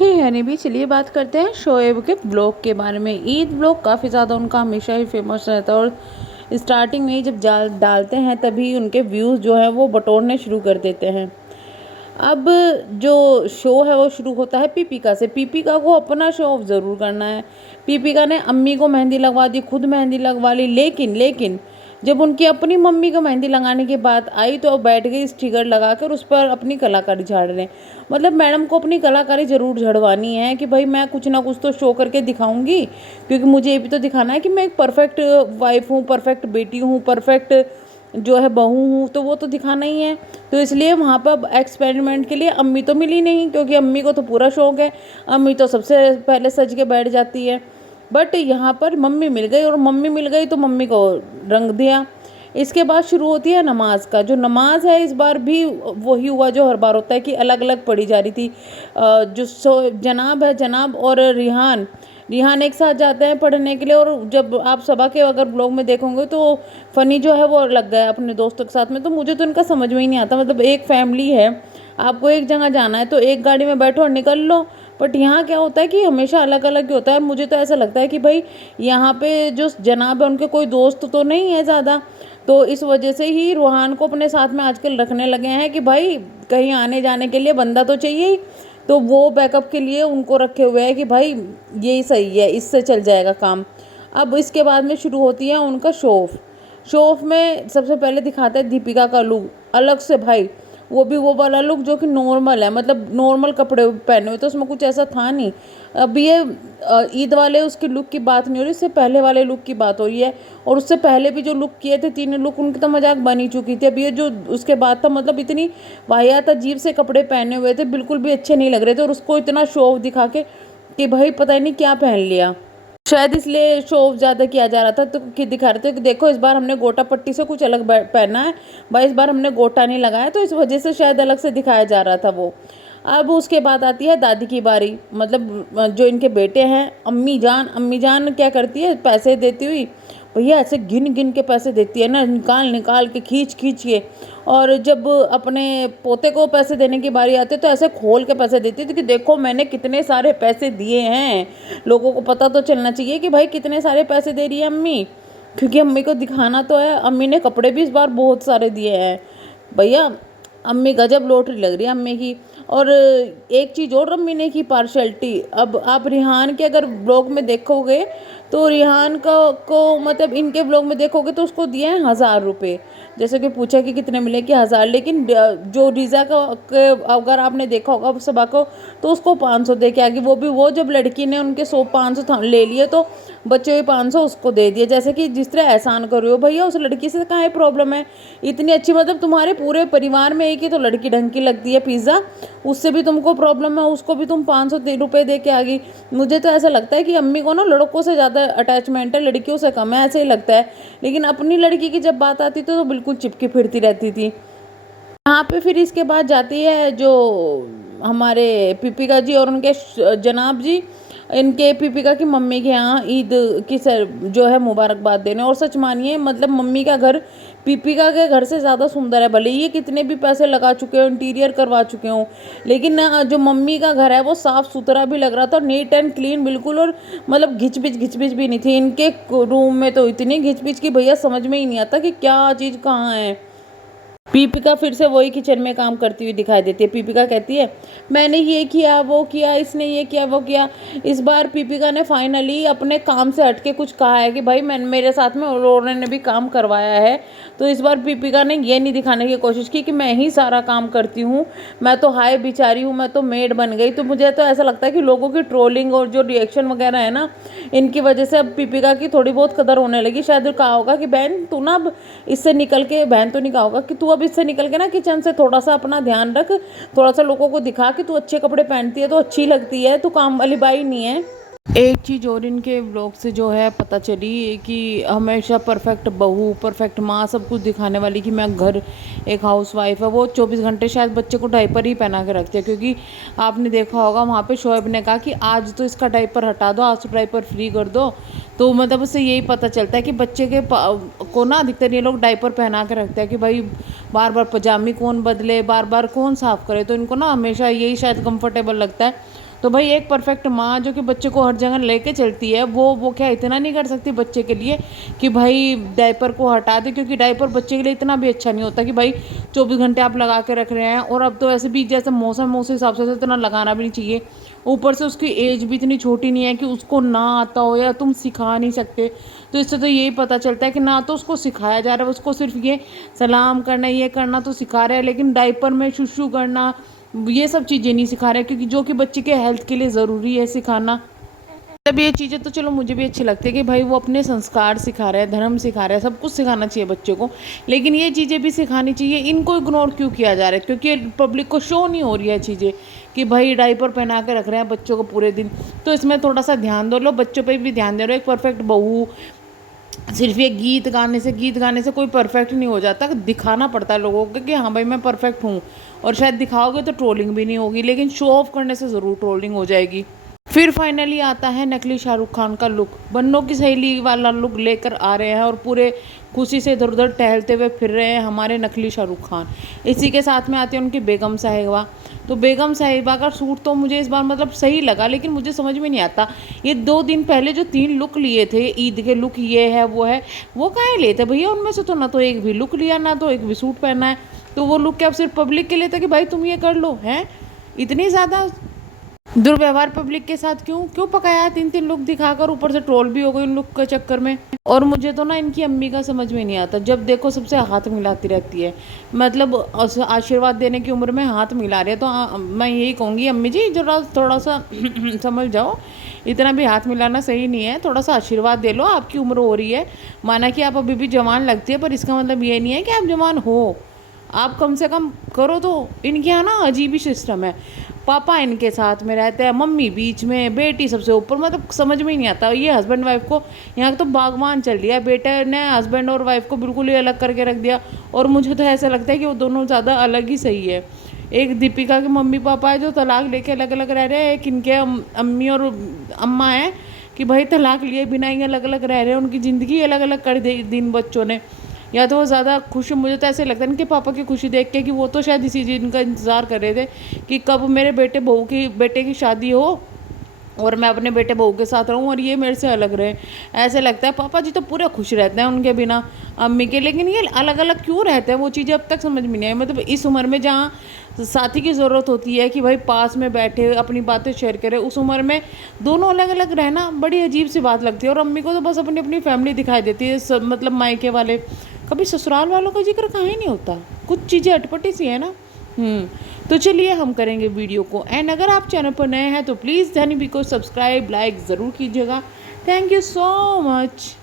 हे हनी भी चलिए बात करते हैं शोएब के ब्लॉग के बारे में। ईद ब्लॉग काफ़ी ज़्यादा उनका हमेशा ही फेमस रहता है और स्टार्टिंग में ही जब डालते हैं तभी उनके व्यूज़ जो हैं वो बटोरने शुरू कर देते हैं। अब जो शो है वो शुरू होता है पीपिका से। पीपिका को अपना शो ऑफ ज़रूर करना है। पीपिका ने अम्मी को मेहंदी लगवा दी, खुद मेहंदी लगवा ली, लेकिन लेकिन जब उनकी अपनी मम्मी को मेहंदी लगाने की बात आई तो बैठ गई स्टिकर लगा कर उस पर अपनी कलाकारी झाड़ रहे। मतलब मैडम को अपनी कलाकारी ज़रूर झड़वानी है कि भाई मैं कुछ ना कुछ तो शो करके दिखाऊंगी, क्योंकि मुझे ये भी तो दिखाना है कि मैं एक परफेक्ट वाइफ हूँ, परफेक्ट बेटी हूँ, परफेक्ट जो है बहू हूँ, तो वो तो दिखाना ही है। तो इसलिए वहाँ पर एक्सपेरिमेंट के लिए अम्मी तो मिली नहीं, क्योंकि अम्मी को तो पूरा शौक है, अम्मी तो सबसे पहले सज के बैठ जाती है। बट यहाँ पर मम्मी मिल गई, और मम्मी मिल गई तो मम्मी को रंग दिया। इसके बाद शुरू होती है नमाज का। जो नमाज है इस बार भी वही हुआ जो हर बार होता है कि अलग अलग पढ़ी जा रही थी। जो जनाब है, जनाब और रिहान रिहान एक साथ जाते हैं पढ़ने के लिए। और जब आप सबा के अगर ब्लॉग में देखोगे तो फ़नी जो है वो लग गया अपने दोस्तों के साथ में। तो मुझे तो इनका समझ में ही नहीं आता। मतलब एक फैमिली है, आपको एक जगह जाना है तो एक गाड़ी में बैठो और निकल लो। बट यहाँ क्या होता है कि हमेशा अलग अलग ही होता है। मुझे तो ऐसा लगता है कि भाई यहाँ पे जो जनाब है उनके कोई दोस्त तो नहीं है ज़्यादा, तो इस वजह से ही रूहान को अपने साथ में आजकल रखने लगे हैं कि भाई कहीं आने जाने के लिए बंदा तो चाहिए ही। तो वो बैकअप के लिए उनको रखे हुए हैं कि भाई यही सही है, इससे चल जाएगा काम। अब इसके बाद में शुरू होती है उनका शो ऑफ। शो ऑफ में सबसे पहले दिखाता है दीपिका का लुक अलग से भाई, वो भी वो वाला लुक जो कि नॉर्मल है, मतलब नॉर्मल कपड़े पहने हुए, तो उसमें कुछ ऐसा था नहीं। अब ये ईद वाले उसके लुक की बात नहीं हो रही, इससे पहले वाले लुक की बात हो रही है। और उससे पहले भी जो लुक किए थे तीनों लुक, उनकी तो मजाक बनी चुकी थी। अब ये जो उसके बाद था, मतलब इतनी वाहियात अजीब से कपड़े पहने हुए थे, बिल्कुल भी अच्छे नहीं लग रहे थे। और उसको इतना शो ऑफ दिखा के कि भाई पता ही नहीं क्या पहन लिया, शायद इसलिए शो ऑफ ज़्यादा किया जा रहा था। तो कि दिखा रहे थे कि देखो इस बार हमने गोटा पट्टी से कुछ अलग पहना है भाई, इस बार हमने गोटा नहीं लगाया, तो इस वजह से शायद अलग से दिखाया जा रहा था वो। अब उसके बाद आती है दादी की बारी। मतलब जो इनके बेटे हैं, अम्मी जान क्या करती है, पैसे देती हुई भैया ऐसे गिन गिन के पैसे देती है ना, निकाल निकाल के खींच खींच के। और जब अपने पोते को पैसे देने की बारी आती है तो ऐसे खोल के पैसे देती थी कि देखो मैंने कितने सारे पैसे दिए हैं, लोगों को पता तो चलना चाहिए कि भाई कितने सारे पैसे दे रही है अम्मी, क्योंकि अम्मी को दिखाना तो है। अम्मी ने कपड़े भी इस बार बहुत सारे दिए हैं भैया। अम्मी गजब लॉटरी लग रही है अम्मी की। और एक चीज़ और अम्मी ने की पार्शलिटी। अब आप रिहान के अगर ब्लॉग में देखोगे तो रिहान को मतलब इनके ब्लॉग में देखोगे तो उसको दिए हैं 1000 रुपये। जैसे कि पूछा कि कितने मिले कि 1000, लेकिन जो रीज़ा के अगर आपने देखा होगा सबा को, तो उसको 500 दे के आ गई। वो भी वो जब लड़की ने उनके 100-500 ले लिए तो बच्चे हुए 500 उसको दे दिए। जैसे कि जिस तरह एहसान कर रहे हो भैया, उस लड़की से कहाँ प्रॉब्लम है इतनी अच्छी, मतलब तुम्हारे पूरे परिवार में एक ही तो लड़की ढंग की लगती है पिज़्ज़ा, उससे भी तुमको प्रॉब्लम है, उसको भी तुम 500 रुपये दे के आ गई। मुझे तो ऐसा लगता है कि अम्मी को ना लड़कों से ज़्यादा अटैचमेंट है, लड़कियों से कम है, ऐसे ही लगता है। लेकिन अपनी लड़की की जब बात आती तो बिल्कुल चिपकी फिरती रहती थी। यहाँ पे फिर इसके बाद जाती है जो हमारे पीपिका जी और उनके जनाब जी, इनके पीपिका की मम्मी के यहाँ ईद की जो है मुबारकबाद देने। और सच मानिए मतलब मम्मी का घर पीपिका के घर से ज़्यादा सुंदर है। भले ये कितने भी पैसे लगा चुके हो, इंटीरियर करवा चुके हो, लेकिन जो मम्मी का घर है वो साफ़ सुथरा भी लग रहा था, नीट एंड क्लीन बिल्कुल। और मतलब घिचपिच भी नहीं थी इनके रूम में, तो इतनी घिचपिच की भैया समझ में ही नहीं आता कि क्या चीज़ कहाँ है। पीपिका फिर से वही किचन में काम करती हुई दिखाई देती है। पीपिका कहती है मैंने ये किया वो किया, इसने ये किया वो किया। इस बार पीपिका ने फाइनली अपने काम से हटके कुछ कहा है कि भाई मैं मेरे साथ में औरों ने भी काम करवाया है। तो इस बार पीपिका ने ये नहीं दिखाने की कोशिश की कि मैं ही सारा काम करती हूँ, मैं तो हाय बिचारी हूँ, मैं तो मेड बन गई। तो मुझे तो ऐसा लगता है कि लोगों की ट्रोलिंग और जो रिएक्शन वगैरह है ना, इनकी वजह से अब पीपिका की थोड़ी बहुत कदर होने लगी। शायद कहा होगा कि बहन तू ना अब इससे निकल के, बहन तो नहीं कहा होगा कि तू अब इससे निकल के ना किचन से थोड़ा सा अपना ध्यान रख, थोड़ा सा लोगों को दिखा कि तू अच्छे कपड़े पहनती है तो अच्छी लगती है, तू काम वाली बाई नहीं है। एक चीज़ और इनके व्लॉग से जो है पता चली कि हमेशा परफेक्ट बहू, परफेक्ट माँ, सब कुछ दिखाने वाली कि मैं घर एक हाउस वाइफ है, वो 24 घंटे शायद बच्चे को डायपर ही पहना के रखती है। क्योंकि आपने देखा होगा वहाँ पे शोएब ने कहा कि आज तो इसका डायपर हटा दो, आज तो डायपर फ्री कर दो। तो मतलब उससे यही पता चलता है कि बच्चे के को ना अधिकतर ये लोग डायपर पहना के रखते हैं कि भाई बार बार पजामी कौन बदले, बार बार कौन साफ़ करे। तो इनको ना हमेशा यही शायद कंफर्टेबल लगता है। तो भाई एक परफेक्ट माँ जो कि बच्चे को हर जगह लेके चलती है, वो क्या इतना नहीं कर सकती बच्चे के लिए कि भाई डायपर को हटा दे, क्योंकि डायपर बच्चे के लिए इतना भी अच्छा नहीं होता कि भाई 24 घंटे आप लगा के रख रहे हैं। और अब तो ऐसे भी जैसे मौसम उस हिसाब से तो इतना लगाना भी नहीं चाहिए। ऊपर से उसकी एज भी इतनी छोटी नहीं है कि उसको ना आता हो या तुम सिखा नहीं सकते। तो इससे तो यही पता चलता है कि ना तो उसको सिखाया जा रहा है, उसको सिर्फ ये सलाम करना ये करना तो सिखा रहे हैं, लेकिन डायपर में शुशु करना ये सब चीज़ें नहीं सिखा रहे हैं, क्योंकि जो कि बच्चे के हेल्थ के लिए ज़रूरी है सिखाना। तब ये चीज़ें तो चलो मुझे भी अच्छी लगती है कि भाई वो अपने संस्कार सिखा रहे हैं, धर्म सिखा रहे हैं, सब कुछ सिखाना चाहिए बच्चों को। लेकिन ये चीज़ें भी सिखानी चाहिए, इनको इग्नोर क्यों किया जा रहा है? क्योंकि पब्लिक को शो नहीं हो रही है चीज़ें कि भाई डायपर पहना के रख रहे हैं बच्चों को पूरे दिन। तो इसमें थोड़ा सा ध्यान दो, लो बच्चों पर भी ध्यान दे रहे हो। एक परफेक्ट बहू सिर्फ ये गीत गाने से कोई परफेक्ट नहीं हो जाता, दिखाना पड़ता है लोगों को कि हाँ भाई मैं परफेक्ट हूँ। और शायद दिखाओगे तो ट्रोलिंग भी नहीं होगी, लेकिन शो ऑफ करने से ज़रूर ट्रोलिंग हो जाएगी। फिर फाइनली आता है नकली शाहरुख खान का लुक। बन्नों की सहेली वाला लुक लेकर आ रहे हैं और पूरे खुशी से इधर उधर टहलते हुए फिर रहे हैं हमारे नकली शाहरुख खान। इसी के साथ में आती है उनकी बेगम साहिबा। तो बेगम साहिबा का सूट तो मुझे इस बार मतलब सही लगा, लेकिन मुझे समझ में नहीं आता ये 2 दिन पहले जो 3 लुक लिए थे ईद के लुक, ये है वो काहे लेते भैया? उनमें से तो ना तो एक भी लुक लिया ना तो एक भी सूट पहना है। तो वो लुक क्या सिर्फ पब्लिक के लिए था कि भाई तुम ये कर लो हैं? इतनी ज़्यादा दुर्व्यवहार पब्लिक के साथ क्यों क्यों पकाया 3 3 लुक दिखाकर? ऊपर से ट्रोल भी हो गई उन लुक के चक्कर में। और मुझे तो ना इनकी अम्मी का समझ में नहीं आता, जब देखो सबसे हाथ मिलाती रहती है। मतलब आशीर्वाद देने की उम्र में हाथ मिला रही है, तो मैं यही कहूँगी अम्मी जी जरा थोड़ा सा समझ जाओ, इतना भी हाथ मिलाना सही नहीं है। थोड़ा सा आशीर्वाद दे लो, आपकी उम्र हो रही है, माना कि आप अभी भी जवान लगती है, पर इसका मतलब ये नहीं है कि आप जवान हो। आप कम से कम करो। तो इनके यहाँ ना अजीब ही सिस्टम है, पापा इनके साथ में रहते हैं, मम्मी बीच में, बेटी सबसे ऊपर। मतलब समझ में ही नहीं आता। ये हस्बैंड वाइफ को यहाँ तो बागवान चल रही है, बेटे ने हस्बैंड और वाइफ को बिल्कुल ही अलग करके रख दिया। और मुझे तो ऐसा लगता है कि वो दोनों ज़्यादा अलग ही सही है। एक दीपिका के मम्मी पापा है जो तलाक लेके अलग अलग रह रहे हैं, एक इनके अम्मी और अम्मा है कि भाई तलाक लिए बिना ही अलग अलग रह रहे हैं, उनकी ज़िंदगी अलग अलग कर दी इन बच्चों ने। या तो वो ज़्यादा खुश, मुझे तो ऐसे लगता है इनके पापा की खुशी देख के कि वो तो शायद इसी चीज़ का इंतज़ार कर रहे थे कि कब मेरे बेटे की शादी हो और मैं अपने बेटे बहू के साथ रहूं और ये मेरे से अलग रहे। ऐसे लगता है पापा जी तो पूरे खुश रहते हैं उनके बिना अम्मी के, लेकिन ये अलग अलग क्यों रहते हैं? वो चीज़ें अब तक समझ में नहीं आई। मतलब इस उम्र में जहाँ साथी की ज़रूरत होती है कि भाई पास में बैठे अपनी बातें शेयर करे, उस उम्र में दोनों अलग अलग रहना बड़ी अजीब सी बात लगती है। और अम्मी को तो बस अपनी अपनी फैमिली दिखाई देती है, सब मतलब मायके वाले, कभी ससुराल वालों का जिक्र कहाँ ही नहीं होता। कुछ चीज़ें अटपटी सी है ना। तो चलिए हम करेंगे वीडियो को एंड अगर आप चैनल पर नए हैं तो प्लीज़ धनी भी को सब्सक्राइब लाइक ज़रूर कीजिएगा। Thank you so much.